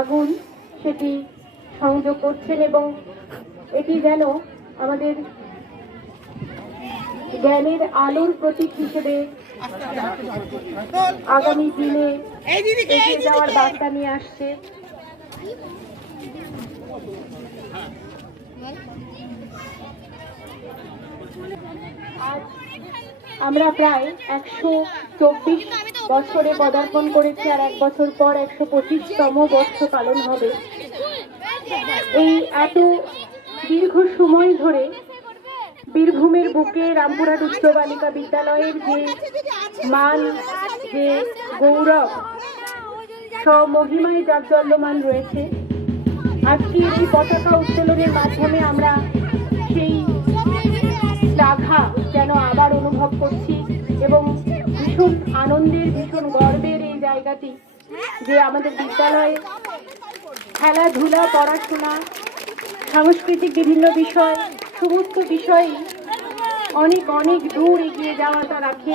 আগুন সেটি সংযোগ করছেন এবং এটি যেন আমাদের জ্ঞানের আলোর প্রতীক হিসেবে আগামী দিনে এগিয়ে যাওয়ার বার্তা নিয়ে আসছে। আজ আমরা প্রায় 124 বছরে পদার্পণ করেছি, আর 1 বছর পর 125তম বর্ষ পালন হবে। এই এত দীর্ঘ সময় ধরে বীরভূমের বুকে রামপুরহাট উচ্চ বালিকা বিদ্যালয়ের যে মান, যে গৌরব স্বমহিমায় জাজ্বল্যমান রয়েছে, আজকে এই পতাকা উত্তোলনের মাধ্যমে আমরা সেই শ্লাঘা যেন আবার অনুভব করছি এবং ভীষণ আনন্দের, ভীষণ গর্বের এই জায়গাটি যে আমাদের বিদ্যালয়ে খেলাধুলা, পড়াশোনা, সাংস্কৃতিক বিভিন্ন বিষয়, সমস্ত বিষয়ই অনেক অনেক দূর এগিয়ে যাওয়াটা রাখে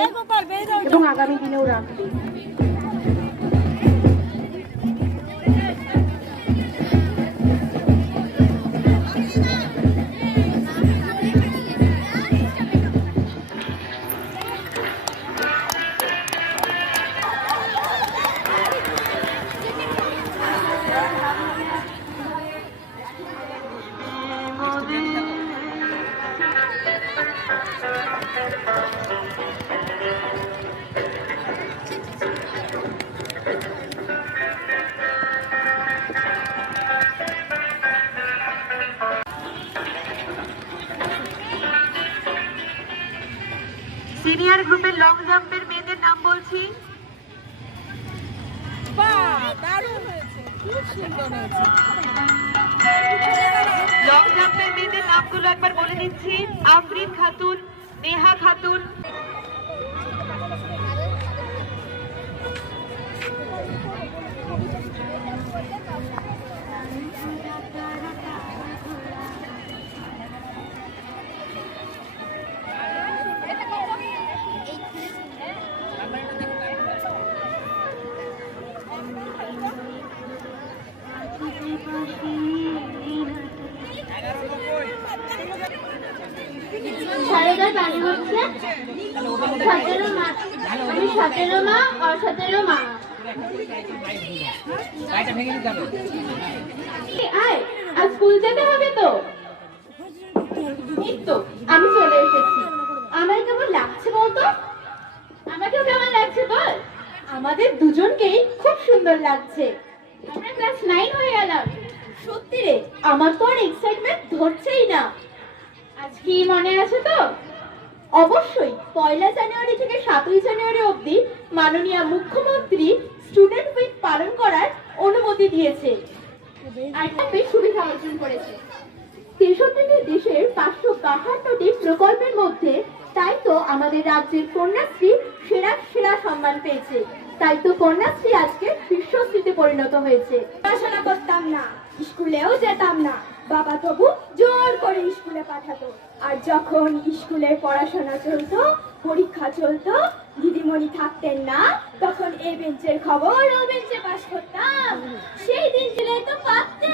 এবং আগামী দিনেও রাখবে। সিনিয়র গ্রুপের লং জাম্পের মেয়েদের নাম বলছি। লং জাম্পের মেয়েদের নামগুলো একবার বলে দিচ্ছি। আফরিন খাতুন, নেহা খাতুন, আমি 17 মা আর 17 মা। আজ স্কুল যেতে হবে তো? এই তো আমি চলে এসেছি। আমার কেমন লাগছে বলতো? আমাকেও কেমন লাগছে বল? আমাদের দুজনকেই খুব সুন্দর লাগছে। আমরা ক্লাস 9 হয়ে গেলাম। সত্যি রে, আমার তো আর এক্সাইটমেন্ট ধরছেই না। আজ কি মনে আছে তো? অবশ্যই 1 জানুয়ারি থেকে 7 জানুয়ারি অবধি মাননীয় মুখ্যমন্ত্রী স্টুডেন্ট উইক পালন করার অনুমতি দিয়েছে আর বেশ সুবিধা অর্জন করেছে। 63টি দেশের 552টি প্রকল্পের মধ্যে তাই তো আমাদের রাজ্যের কন্যাশ্রী সেরা সম্মান পেয়েছে। তাই তো কন্যাশ্রী আজকে বিশ্বশ্রীতে পরিণত হয়েছে। পড়াশোনা করতাম না, স্কুলেও যেতাম না, বাবা তবু জোর করে স্কুলে পাঠাতো। আর যখন স্কুলের পড়াশোনা চলতো, পরীক্ষা চলতো, দিদিমণি থাকতেন না, তখন এই বেঞ্চের খবর ও বেঞ্চে পাস করতাম। সেই দিন গেলে তো পারতে।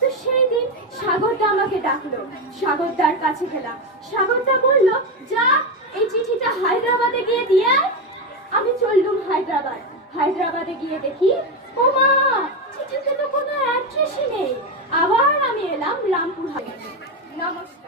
তো সেই দিন সাগরদা আমাকে ডাকলো, সাগরদার কাছে গেলাম। সাগরদা বলল, যা এই চিঠিটা হায়দ্রাবাদে গিয়ে দিয়ে। আমি চললুম হায়দ্রাবাদে গিয়ে দেখি, ও মা, চিঠিতে তো কোনো অ্যাড্রেসই নেই। আবার আমি এলাম রামপুরহাট। নমস্কার।